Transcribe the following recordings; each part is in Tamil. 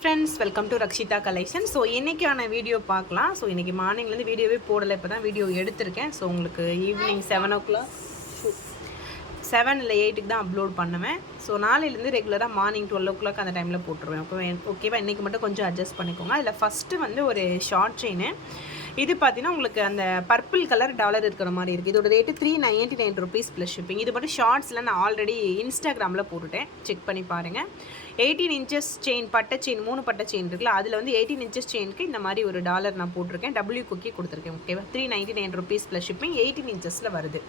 Friends welcome to Rakshitha collection so இன்றைக்கான வீடியோ பார்க்கலாம். ஸோ இன்றைக்கி மார்னிங்லேருந்து வீடியோவே போடலை. இப்போ தான் வீடியோ எடுத்திருக்கேன். ஸோ உங்களுக்கு evening seven o'clock seven இல்லை எயிட்டுக்கு தான் அப்லோட் பண்ணுவேன். ஸோ நாளையிலேருந்து ரெகுலராக மார்னிங் டுவெல் ஓ கிளாக் அந்த டைமில் போட்டுருவேன். ஓகே ஓகேவா இன்றைக்கி மட்டும் கொஞ்சம் அட்ஜஸ்ட் பண்ணிக்கோங்க. அதில் ஃபஸ்ட்டு வந்து ஒரு ஷார்ட் செயின் இது பார்த்தீங்கன்னா உங்களுக்கு அந்த பர்பிள் கலர் டாலர் இருக்கிற மாதிரி இருக்குது இதோட rate three ninety nine rupees plus shipping இது மட்டும் ஷார்ட்ஸில் நான் ஆல்ரெடி இன்ஸ்டாகிராமில் போட்டுட்டேன். செக் பண்ணி பாருங்கள் எயிட்டீன் இன்ச்சஸ் செயின் பட்டை செயின் மூணு பட்டை செயின் இருக்குல்ல அதில் வந்து எயிட்டீன் இன்ச்சஸ் செயினுக்கு இந்த மாதிரி ஒரு டாலர் நான் போட்டிருக்கேன். டபிள்யூ குக்கி கொடுத்துருக்கேன் ஓகேவா three ninety nine rupees plus shipping eighteen இன்ச்சஸில் வருது.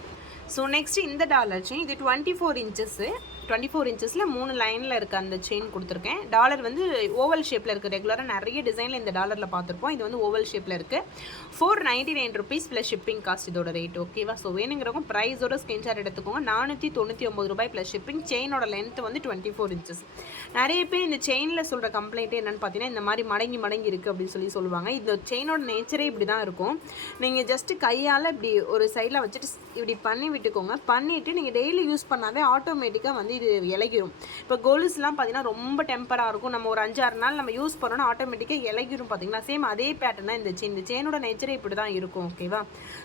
ஸோ நெக்ஸ்ட் இந்த டாலர் செயின் இது twenty four inches twenty four இன்ச்சஸில் மூணு லைனில் இருக்க அந்த செயின் கொடுத்துருக்கேன். டாலர் வந்து ஓவல் ஷேப்பில் இருக்குது ரெகுலராக நிறைய டிசைனில் இந்த டாலரில் பார்த்துருப்போம். இது வந்து ஓவல் ஷேப்பில் இருக்குது four ninety nine rupees plus shipping cost இதோட ரேட் ஓகேவா ஸோ வேணுங்கிறவங்க ப்ரைஸோட ஸ்கிரீன்ஷாட் எடுத்துக்கோங்க. நானூற்றி தொண்ணூற்றி ஒம்பது ரூபாய் ப்ளஸ் ஷிப்பிங் செயினோட லென்த் வந்து டுவெண்ட்டி ஃபோர் இன்ச்சஸ் நிறைய பேர் இந்த செயினில் சொல்கிற கம்ப்ளைண்ட் என்னென்னு பார்த்தீங்கன்னா இந்த மாதிரி மடங்கி மடங்கி இருக்குது அப்படின்னு சொல்லி சொல்லுவாங்க. இந்த செயினோட நேச்சரே இப்படி தான் இருக்கும். நீங்கள் ஜஸ்ட்டு கையால் இப்படி ஒரு சைடில் வச்சுட்டு இப்படி பண்ணி விட்டுக்கோங்க. பண்ணிவிட்டு நீங்கள் டெய்லி யூஸ் பண்ணாவே ஆட்டோமேட்டிக்காக வந்து இது இலகிரும். இப்போ கோல்ஸ்லாம் பார்த்தீங்கன்னா ரொம்ப டெம்பராக இருக்கும். நம்ம ஒரு அஞ்சாறு நாள் நம்ம யூஸ் பண்ணோன்னா ஆட்டோமேட்டிக்காக இலகிரும் பார்த்தீங்களா சேம் அதே பேட்டர்ன் தான் இந்த செயின் இந்த செயினோட நேச்சரே இப்படி தான் இருக்கும் ஓகேவா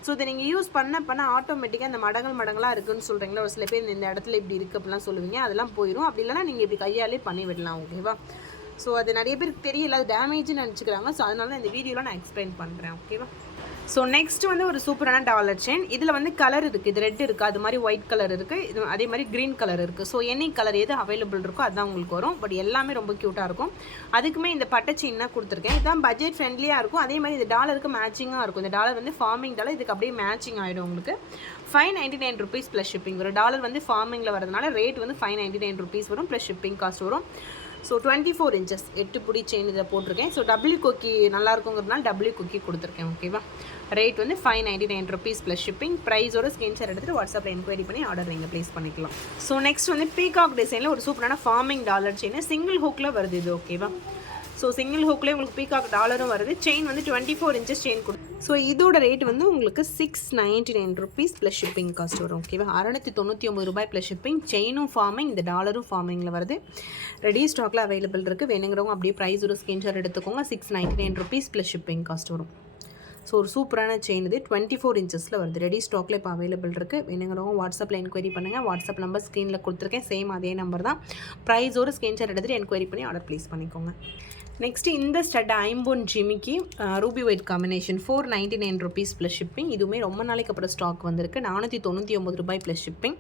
ஸோ இதை நீங்கள் யூஸ் பண்ண பண்ண ஆட்டோமேட்டிக்காக இந்த மடங்கள் மடங்களாக இருக்குன்னு சொல்கிறீங்களா ஒரு சில பேர் இந்த இடத்துல இப்படி இருக்குது அப்படிலாம் சொல்லுவீங்க. அதெல்லாம் போயிடும் அப்படி இல்லைனா நீங்கள் இப்படி கையாலே பண்ணி விடலாம் ஓகேவா ஸோ அது நிறைய பேருக்கு தெரியல. அது டேமேஜ்னு நினச்சிக்கிறாங்க. ஸோ அதனால இந்த வீடியோவில் நான் எக்ஸ்பிளைன் பண்ணுறேன் ஓகேவா ஸோ நெக்ஸ்ட் வந்து ஒரு சூப்பரான டாலர் செயின் இதில் வந்து கலர் இருக்குது இது ரெட் இருக்குது அது மாதிரி ஒயிட் கலர் இருக்குது இது அதே மாதிரி க்ரீன் கலர் இருக்குது ஸோ எனி கலர் எது அவைலபிள் இருக்கோ அதுதான் உங்களுக்கு வரும். பட் எல்லாமே ரொம்ப க்யூட்டாக இருக்கும். அதுக்குமே இந்த பட்டை செயின் தான் கொடுத்துருக்கேன். இதுதான் பட்ஜெட் ஃப்ரெண்ட்லியாக இருக்கும். அதே மாதிரி இந்த டாலருக்கு மேட்சிங்காக இருக்கும். இந்த டாலர் வந்து ஃபார்மிங் டாலர் இதுக்கு அப்படியே மேட்சிங் ஆகிடும் உங்களுக்கு. Five ninety nine rupees plus shipping வரும் டாலர் வந்து ஃபார்மிங்கில் வரதுனால ரேட் வந்து ஃபைவ் நைன்ட்டி நைன் ருபீஸ் வரும். ப்ளஸ் ஷிப்பிங் காஸ்ட் வரும். ஸோ டுவெண்ட்டி ஃபோர் இன்ச்சஸ் எட்டு புடி செயின் இதை போட்டிருக்கேன். ஸோ டபுள்யூ கொக்கி நல்லா இருக்குங்கிறதுனால டபுள்யூ கொக்கி கொடுத்துருக்கேன். ஓகேவா ரேட் வந்து five ninety nine rupees plus shipping ப்ரைஸோட screenshot எடுத்துகிட்டு வாட்ஸ்அப்பில் என்கொயரி பண்ணி ஆர்டர் நீங்கள் ப்ளேஸ் பண்ணிக்கலாம். ஸோ நெக்ஸ்ட் வந்து பீகாக் டிசைனில் ஒரு சூப்பரான ஃபார்மிங் டாலர் செயின் சிங்கிள் ஹூக்கில் வருது இது ஓகேவா ஸோ சிங்கிள் ஹூக்லேயே உங்களுக்கு பீகாக் டாலரும் வருது. செயின் வந்து டுவெண்ட்டி ஃபோர் இன்ச்சஸ் செயின் கொடு. ஸோ இதோட ரேட் வந்து உங்களுக்கு six ninety nine rupees plus shipping cost வரும் ஓகேவா அறநூற்றி தொண்ணூற்றி ஒம்பது ரூபாய் ப்ளஸ் ஷிப்பிங் செயினும் ஃபார்மிங் இந்த டாலரும் ஃபார்மிங்கில் வருது. ரெடி ஸ்டாக்கில் அவைலபிள் இருக்குது வேணுங்கிறவங்க அப்படியே ப்ரைஸ் ஒரு ஸ்கிரீன்ஷாட் எடுத்துக்கோங்க. Six ninety nine rupees plus shipping cost வரும். ஸோ ஒரு சூப்பரான செயின் இது. டுவெண்ட்டி ஃபோர் இன்ச்சஸில் வருது. ரெடி ஸ்டாக்கில் இப்போ அவைலபிள் இருக்குது வேணுங்கிறவங்க வாட்ஸ்அப்பில் என்கொயரி பண்ணுங்கள் வாட்ஸ்அப் நம்பர் ஸ்க்ரீனில் கொடுத்துருக்கேன். சேம் அதே நம்பர் தான். ப்ரைஸோட ஸ்க்ரீன்ஷாட் எடுத்துகிட்டு என்கொயரி பண்ணி ஆர்டர் ப்ளேஸ் பண்ணிக்கோங்க. நெக்ஸ்ட்டு இந்த ஸ்டட் ஐம்போன் ஜிமிக்கு ruby white combination four ninety nine rupees plus shipping இதுவுமே ரொம்ப நாளைக்கு அப்புறம் ஸ்டாக் வந்திருக்கு. நானூற்றி தொண்ணூற்றி ஒம்பது ரூபாய் plus shipping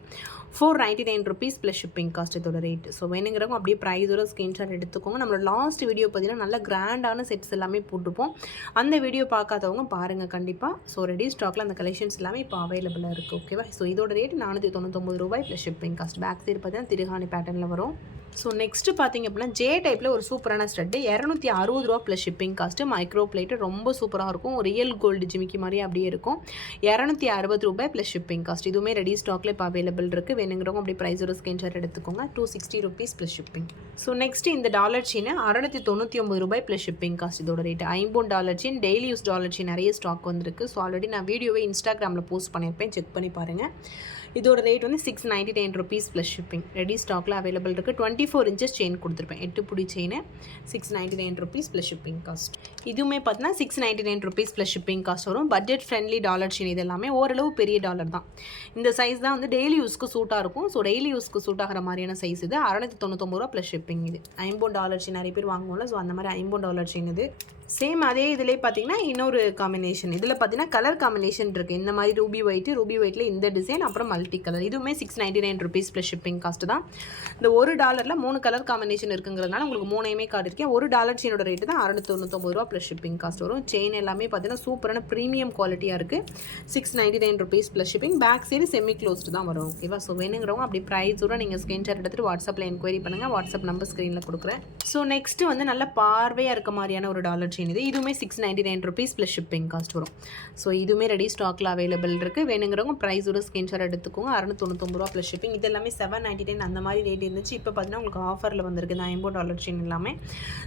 four ninety nine rupees plus shipping cost இதோட ரேட் ஸோ வேணுங்கிறவங்க அப்படியே ப்ரைஸோட ஸ்க்ரீன்ஷாட் எடுத்துக்கோங்க. நம்மளோட லாஸ்ட் வீடியோ பார்த்தீங்கன்னா நல்ல கிராண்டான செட்ஸ் எல்லாமே போட்டிருப்போம். அந்த வீடியோ பார்க்காதவங்க பாருங்கள் கண்டிப்பாக ஸோ ரெடி ஸ்டாக்கில் அந்த கலெக்ஷன்ஸ் எல்லாமே இப்போ அவைலபிளாக இருக்குது ஓகேவா ஸோ இதோட ரேட் நானூற்றி தொண்ணூத்தொம்பது ரூபாய் plus shipping cost back side பார்த்தீங்கன்னா திருகாணி பேட்டர்னில் வரும். ஸோ நெக்ஸ்ட்டு பார்த்தீங்க அப்படின்னா ஜே டைப்பில் ஒரு சூப்பரான ஸ்டட்டு இரநூத்தி அறுபது ரூபா plus shipping cost micro plate ரொம்ப சூப்பராக இருக்கும். ரியல் கோல்டு ஜிமிக்கி மாதிரி அப்படியே இருக்கும். இரநூத்தி அறுபது ரூபாய் ப்ளஸ் ஷிப்பிங் காஸ்ட் இதுவுமே ரெடி ஸ்டாக்கில் இப்போ அவைலபிள் இருக்குது வேணுங்கிறவங்க அப்படி ப்ரைஸோட ஸ்கிரீன்ஷாட் எடுத்துக்கோங்க. Two sixty rupees plus shipping so next இந்த டாலர் சீன் அறநூற்றி தொண்ணூற்றி ஒம்பது ரூபாய் ப்ளஸ் ஷிப்பிங் காஸ்ட் இதோட ரேட் ஐம்பது dollar chain daily use dollar chain நிறைய ஸ்டாக் வந்திருக்கு. ஸோ ஆல்ரெடி நான் வீடியோவை இன்ஸ்டாகிராமில் போஸ்ட் பண்ணியிருப்பேன். செக் பண்ணி பாருங்கள் இதோட ரேட் வந்து six ninety nine rupees plus shipping ready ஸ்டாக்கில் அவைலபிள் இருக்குது டுவெண்ட்டி ஃபோர் இன்ச்சஸ் செயின் கொடுத்துருப்பேன். எட்டு புடி chain six ninety nine rupees plus shipping cost இதுவுமே பார்த்தீங்கன்னா six ninety nine rupees plus shipping cost வரும். பட்ஜெட் ஃப்ரெண்ட்லி டாலர் செயின் இது எல்லாமே ஓரளவு பெரிய டாலர் தான். இந்த சைஸ் தான் வந்து டெய்லி யூஸ்க்கு சூட்டாக இருக்கும். ஸோ டெய்லி யூஸ்க்கு சூட் ஆகிற மாதிரியான சைஸ் இது. அறநூற்றி தொண்ணூத்தொம்பது ரூபா ப்ளஸ் ஷிப்பிங் இது. ஐம்பது டாலர் செயின் நிறைய பேர் வாங்குவோம்ல. ஸோ அந்த மாதிரி ஐம்போன் டாலர் செயின் இது. சேம் அதே இதில் பார்த்தீங்கன்னா இன்னொரு காம்பினேஷன் இதில் பார்த்தீங்கன்னா கலர் காம்பினேஷன் இருக்குது இந்த மாதிரி ரூபி ஒயிட் ரூபி ஒயிட்டில் இந்த டிசைன் அப்புறம் மல்டி கலர் இதுவுமே six ninety nine rupees plus shipping cost தான். இந்த ஒரு டாலரில் மூணு கலர் காம்பினேஷன் இருக்குங்கிறதுனால உங்களுக்கு மூணையுமே காட்டிருக்கேன் ஒரு டாலர் செயினோட ரேட்டு தான் அறுநூத்தொண்ணூத்தொம்பது ரூபா ப்ளஸ் ஷிப்பிங் காஸ்ட் வரும். செயின் எல்லாமே பார்த்தீங்கன்னா சூப்பரான ப்ரீமியம் குவாலிட்டியாக இருக்குது six ninety nine rupees plus shipping back side semi closed தான் வரும். ஓகேவா ஸோ வேணுங்கிறவங்க அப்படி ப்ரைஸோட நீங்கள் ஸ்க்ரீன்ஷாட் எடுத்துகிட்டு வாட்ஸ்அப்பில் என்கொயரி பண்ணுங்கள் வாட்ஸ்அப் நம்பர் ஸ்க்ரீனில் கொடுக்குறேன். ஸோ நெக்ஸ்ட்டு வந்து நல்ல பார்வையாக இருக்க மாதிரியான ஒரு டாலர் செயின் இது. இதுவுமே six ninety nine rupees plus shipping cost வரும். ஸோ இதுவுமே ரெடி ஸ்டாக்கில் அவைலபிள் இருக்குது வேணுங்கிறவங்க ப்ரைஸோட ஸ்கிரீன்ஷாட் எடுத்துக்கோங்க. அறுநூத்தொண்ணூத்தொம்பது ரூபா ப்ளஸ் ஷிப்பிங் இது எல்லாமே செவன் நைன்டி நைன் அந்த மாதிரி ரேட் இருந்துச்சு. இப்போ பார்த்தீங்கன்னா உங்களுக்கு ஆஃபரில் வந்திருக்கு. இந்த ஐம்பது டாலர் செயின் எல்லாமே.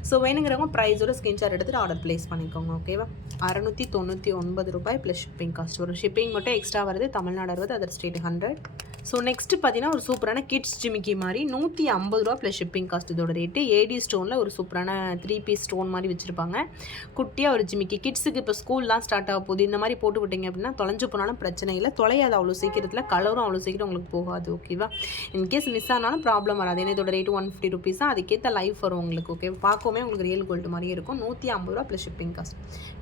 ஸோ வேணுங்கிறவங்க ப்ரைஸோட ஸ்கிரீன்ஷாட் எடுத்துகிட்டு ஆர்டர் ப்ளேஸ் பண்ணிக்கோங்க. ஓகேவா அறுநூற்றி தொண்ணூற்றி ஒன்பது ரூபாய் ப்ளஸ் ஷிப்பிங் காஸ்ட் வரும். ஷிப்பிங் மட்டும் எக்ஸ்ட்ரா வருது. தமிழ்நாடு வருது other state hundred so next பார்த்தீங்கன்னா ஒரு சூப்பரான கிட்ஸ் ஜிமிக்கி மாதிரி நூற்றி ஐம்பது ரூபா ப்ளஸ் ஷிப்பிங் காஸ்ட் இதோட ரேட்டு ஏடி ஸ்டோனில் ஒரு சூப்பரான த்ரீ பீஸ் ஸ்டோன் மாதிரி வச்சுருப்பாங்க. குட்டியாக ஒரு ஜிமிக்கி. கிட்ஸுக்கு இப்போ ஸ்கூல்லாம் ஸ்டார்ட் ஆக போகுது. இந்த மாதிரி போட்டு விட்டீங்க அப்படின்னா தொலைஞ்சு போனாலும் பிரச்சனை இல்லை. தொலையாது அவ்வளோ சீக்கிரத்தில். கலரும் அவ்வளோ சீக்கிரம் உங்களுக்கு போகாது ஓகேவா இன்கேஸ் மிஸ் ஆனாலும் ப்ராப்ளம் வராது. ஏன்னா இதோட ரேட் ஒன் ஃபிஃப்டி ருபீஸ் தான் அதுக்கேற்ற லைஃப் வரும் உங்களுக்கு ஓகே பார்க்கவுமே உங்களுக்கு ரியல் கோல்டு மாதிரி இருக்கும். நூற்றி ஐம்பது ரூபா plus shipping cost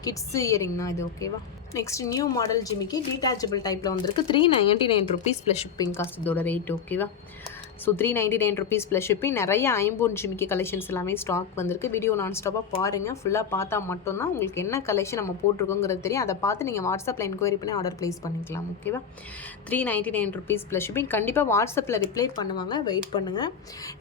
kids earring தான் இது ஓகேவா நெக்ஸ்ட் நியூ மாடல் ஜிமிக்கு டீட்டாச்சபிள் டைப்பில் வந்திருக்கு. Three ninety nine rupees plus shipping cost இதோட ரேட் ஓகேவா so three ninety nine rupees plus shipping நிறைய ஐம்பொன் ஜிமிக்கி கலெக்ஷன்ஸ் எல்லாமே ஸ்டாக் வந்திருக்கு. வீடியோ நான் ஸ்டாப்பாக பாருங்கள் ஃபுல்லாக பார்த்தா மட்டும்தான் உங்களுக்கு என்ன கலெக்ஷன் நம்ம போட்டிருக்கோங்கிறது தெரியும். அதை பார்த்து நீங்கள் வாட்ஸ்அப்பில் என்கொயரி பண்ணி ஆர்டர் ப்ளேஸ் பண்ணிக்கலாம். ஓகேவா three ninety nine rupees plus shipping கண்டிப்பாக வாட்ஸ்அப்பில் ரிப்ளை பண்ணுவாங்க. வெயிட் பண்ணுங்கள்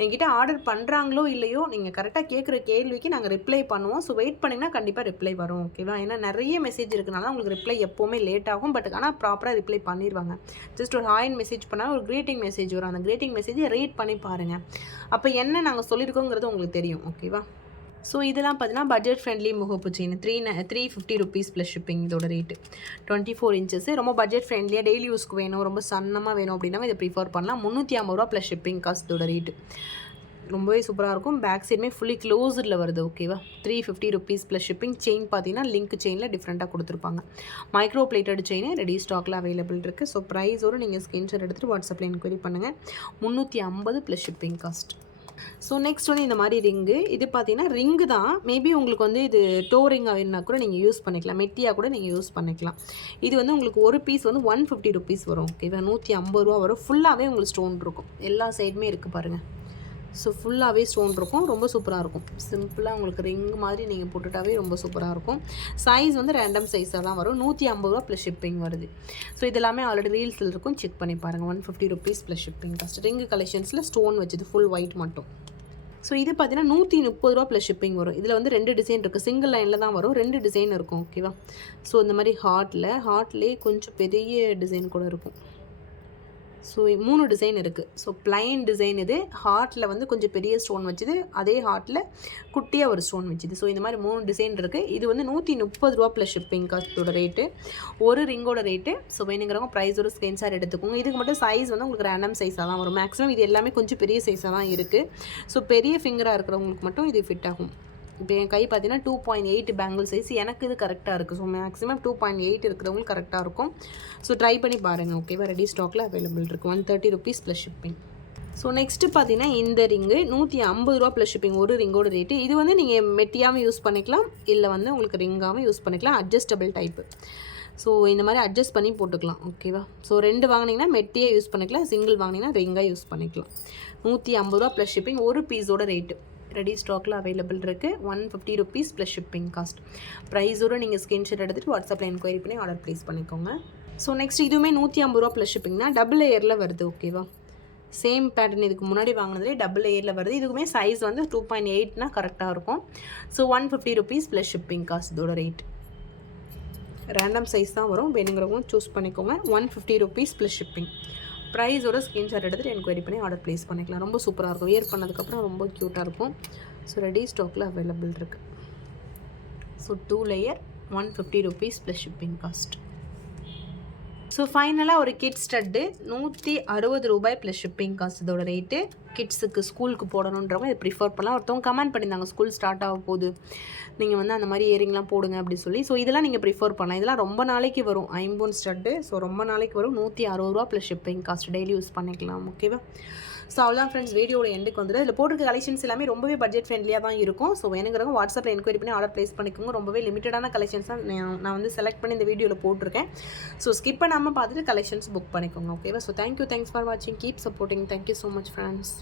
என்கிட்ட ஆர்டர் பண்ணுறாங்களோ இல்லையோ நீங்கள் கரெக்டாக கேட்குற கேள்விக்கு நாங்கள் ரிப்ளை பண்ணுவோம். ஸோ வெயிட் பண்ணிங்கன்னா கண்டிப்பாக ரிப்ளை வரும். ஓகேவா ஏன்னா நிறைய மெசேஜ் இருக்கனால உங்களுக்கு ரிப்ளை எப்போவுமே லேட் ஆகும். பட் ஆனால் ப்ராப்பராக ரிப்ளை பண்ணிடுவாங்க ஜஸ்ட் ஒரு ஹாயின் மெசேஜ் பண்ணால் ஒரு க்ரீட்டிங் மெசேஜ் வரும். அந்த க்ரீட்டிங் மெசேஜ் ரீட் பண்ணி பாருங்கள் அப்போ என்ன நாங்கள் சொல்லியிருக்கோங்கிறது உங்களுக்கு தெரியும் ஓகேவா ஸோ இதெல்லாம் பார்த்தீங்கன்னா பட்ஜெட் ஃப்ரெண்ட்லி முகப்பு chain three three fifty rupees plus shipping இதோட ரேட்டு டுவெண்ட்டி ஃபோர் இன்ச்சஸ் ரொம்ப பட்ஜெட் ஃப்ரெண்ட்லியாக டெய்லி யூஸ்க்கு வேணும் ரொம்ப சன்னமாக வேணும் அப்படின்னா இதை ப்ரிஃபர் பண்ணலாம். முந்நூற்றி ஐம்பது ரூபா ப்ளஸ் ஷிப்பிங் காஸ்ட் இதோட ரேட்டு ரொம்பவே சூப்பராக இருக்கும். பேக் சைடுமே ஃபுல்லி க்ளோஸ்டில் வருது ஓகேவா three fifty rupees plus shipping chain பார்த்தீங்கன்னா லிங்க் செயினில் டிஃப்ரெண்ட்டாக கொடுத்துருப்பாங்க. மைக்ரோ பிளேட்டட் செயின் ரெடி ஸ்டாக்கில் அவைலபிள் இருக்குது ஸோ ப்ரைஸோடு நீங்கள் ஸ்கிரீன்ஷாட் எடுத்துகிட்டு வாட்ஸ்அப்பில் என்கொயரி பண்ணுங்கள் முந்நூற்றி ஐம்பது plus shipping cost so next வந்து இந்த மாதிரி ரிங்கு இது பார்த்தீங்கன்னா ரிங்கு தான். மேபி உங்களுக்கு வந்து இது டோ ரிங்காக வேணும்னா கூட நீங்கள் யூஸ் பண்ணிக்கலாம். மெட்டியாக கூட நீங்கள் யூஸ் பண்ணிக்கலாம். இது வந்து உங்களுக்கு ஒரு பீஸ் வந்து ஒன் ஃபிஃப்டி ருபீஸ் வரும் ஓகேவா நூற்றி ஐம்பது ரூபா வரும். ஃபுல்லாகவே உங்களுக்கு ஸ்டோன் இருக்கும். எல்லா சைடுமே இருக்குது பாருங்கள் ஸோ ஃபுல்லாகவே ஸ்டோன் இருக்கும். ரொம்ப சூப்பராக இருக்கும். சிம்பிளாக உங்களுக்கு ரிங் மாதிரி நீங்கள் போட்டுட்டாவே ரொம்ப சூப்பராக இருக்கும். சைஸ் வந்து ரேண்டம் சைஸாக தான் வரும். நூற்றி ஐம்பது ரூபா ப்ளஸ் ஷிப்பிங் வருது. ஸோ இதெல்லாமே ஆல்ரெடி ரீல்ஸில் இருக்கும். செக் பண்ணி பாருங்கள் one fifty rupees plus shipping first ring கலெக்ஷன்ஸில் stone வச்சது ஃபுல் ஒயிட் மட்டும். ஸோ இது பார்த்தீங்கன்னா நூற்றி முப்பது ரூபா ப்ளஸ் ஷிப்பிங் வரும். இதில் வந்து ரெண்டு டிசைன் இருக்குது சிங்கிள் லைனில் தான் வரும். ரெண்டு டிசைன் இருக்கும் ஓகேவா ஸோ இந்த மாதிரி ஹார்ட்டில் ஹார்ட்லேயே கொஞ்சம் பெரிய டிசைன் கூட இருக்கும். ஸோ மூணு டிசைன் இருக்குது ஸோ பிளைன் டிசைன் இது. ஹார்ட்டில் வந்து கொஞ்சம் பெரிய ஸ்டோன் வச்சுது. அதே ஹார்ட்டில் குட்டியாக ஒரு ஸ்டோன் வச்சுது. ஸோ இந்த மாதிரி மூணு டிசைன் இருக்குது இது வந்து நூற்றி முப்பது ரூபா ப்ளஸ் ஷிப்பிங் காஸ்ட்டோட ரேட்டு ஒரு ரிங்கோட ரேட்டு ஸோ வேணுங்கிறவங்க ப்ரைஸோட ஸ்க்ரீன்ஷாட் எடுத்துக்கோங்க. இதுக்கு மட்டும் சைஸ் வந்து உங்களுக்கு ரேண்டம் சைஸாக தான் வரும். மேக்ஸிமம் இது எல்லாமே கொஞ்சம் பெரிய சைஸாக தான் இருக்குது ஸோ பெரிய ஃபிங்கராக இருக்கிறவங்களுக்கு மட்டும் இது ஃபிட் ஆகும். இப்போ என் கை பார்த்தீங்கன்னா two point eight bangle size எனக்கு இது கரெக்டாக இருக்குது so maximum two point eight இருக்கிறவங்களுக்கு கரெக்டாக இருக்கும். ஸோ ட்ரை பண்ணி பாருங்கள் ஓகேவா ரெடி ஸ்டாக்கில் அவைலபிள் இருக்குது one thirty rupees plus shipping so next பார்த்தீங்கன்னா இந்த ரிங்கு நூற்றி ஐம்பது ரூபா ப்ளஸ் ஷிப்பிங் ஒரு ரிங்கோட ரேட்டு இது வந்து நீங்கள் மெட்டியாகவும் யூஸ் பண்ணிக்கலாம். இல்லை வந்து உங்களுக்கு ரிங்காகவும் யூஸ் பண்ணிக்கலாம். அட்ஜஸ்டபிள் டைப்பு ஸோ இந்த மாதிரி அட்ஜஸ்ட் பண்ணி போட்டுக்கலாம் ஓகேவா ஸோ ரெண்டு வாங்கினீங்கன்னா மெட்டியே யூஸ் பண்ணிக்கலாம். சிங்கிள் வாங்கினீங்கன்னா ரிங்காக யூஸ் பண்ணிக்கலாம். நூற்றி ஐம்பது ரூபா ப்ளஸ் ஷிப்பிங் ஒரு பீஸோட ரேட்டு ரெடி ஸ்டாக்கில் அவைலபிள் இருக்குது one fifty rupees plus shipping cost ப்ரைஸோடு நீங்கள் ஸ்க்ரீன்ஷாட் எடுத்துகிட்டு வாட்ஸ்அப்பில் என்கொயரி பண்ணி ஆர்டர் ப்ளேஸ் பண்ணிக்கோங்க. ஸோ நெக்ஸ்ட் இதுவுமே நூற்றி ஐம்பது ரூபா ப்ளஸ் ஷிப்பிங்னா டபுள் லேயரில் வருது ஓகேவா சேம் பேட்டர்ன் இதுக்கு முன்னாடி வாங்கினதுலேயே டபுள் லேயரில் வருது. இதுக்குமே சைஸ் வந்து டூ பாயிண்ட் எயிட்னா கரெக்டாக இருக்கும். So one fifty rupees plus shipping cost இதோட ரேட் ரேண்டம் சைஸ் தான் வரும். வேணுங்கிறவங்க சூஸ் பண்ணிக்கோங்க. One fifty rupees plus shipping ப்ரைஸோட screenshot எடுத்துகிட்டு என்கொயரி பண்ணி ஆர்டர் ப்ளேஸ் பண்ணிக்கலாம். ரொம்ப சூப்பராக இருக்கும். வியர் பண்ணதுக்கப்புறம் ரொம்ப க்யூட்டாக இருக்கும். ஸோ ரெடி ஸ்டாக்கில் அவைலபிள் இருக்குது so two layer one fifty rupees plus shipping cost so ஃபைனலாக ஒரு கிட் ஸ்டட்டு நூற்றி அறுபது ரூபாய் ப்ளஸ் ஷிப்பிங் காஸ்ட் இதோட ரேட்டு கிட்ஸுக்கு ஸ்கூலுக்கு போடணுன்றவங்க இதை ப்ரிஃபர் பண்ணலாம். ஒருத்தவங்க கமெண்ட் பண்ணியிருந்தாங்க ஸ்கூல் ஸ்டார்ட் ஆக போகுது. நீங்கள் வந்து அந்த மாதிரி இயரிங்லாம் போடுங்க அப்படி சொல்லி. ஸோ இதெல்லாம் நீங்கள் ப்ரிஃபர் பண்ணலாம். இதெல்லாம் ரொம்ப நாளைக்கு வரும். ஐம்போன் ஸ்டட்டு ஸோ ரொம்ப நாளைக்கு வரும். நூற்றி அறுபது ரூபா plus shipping cost daily use பண்ணிக்கலாம் ஓகேவா ஸோ அவ்வளோதான் ஃப்ரெண்ட்ஸ் வீடியோட எண்டுக்கு வந்துடும் இதில் போட்டிருக்க கலெக்ஷன்ஸ் எல்லாமே ரொம்பவே பட்ஜெட் ஃப்ரெண்ட்லியாக தான் இருக்கும். ஸோ வேணுங்கிறவங்க வாட்ஸ்அப்பில் என்கொயரி பண்ணி ஆர்டர் ப்ளேஸ் பண்ணிக்கோங்க. ரொம்பவே லிமிட்டடான கலெக்ஷன்ஸ் தான் நான் நான் வந்து செலக்ட் பண்ணி இந்த வீடியோவில் போட்டிருக்கேன். ஸோ ஸ்கிப் பண்ணாமல் பார்த்துட்டு கலெக்ஷன்ஸ் புக் பண்ணிக்கோங்க ஓகேவா so thank you thanks for வாட்சிங் keep supporting thank you so much friends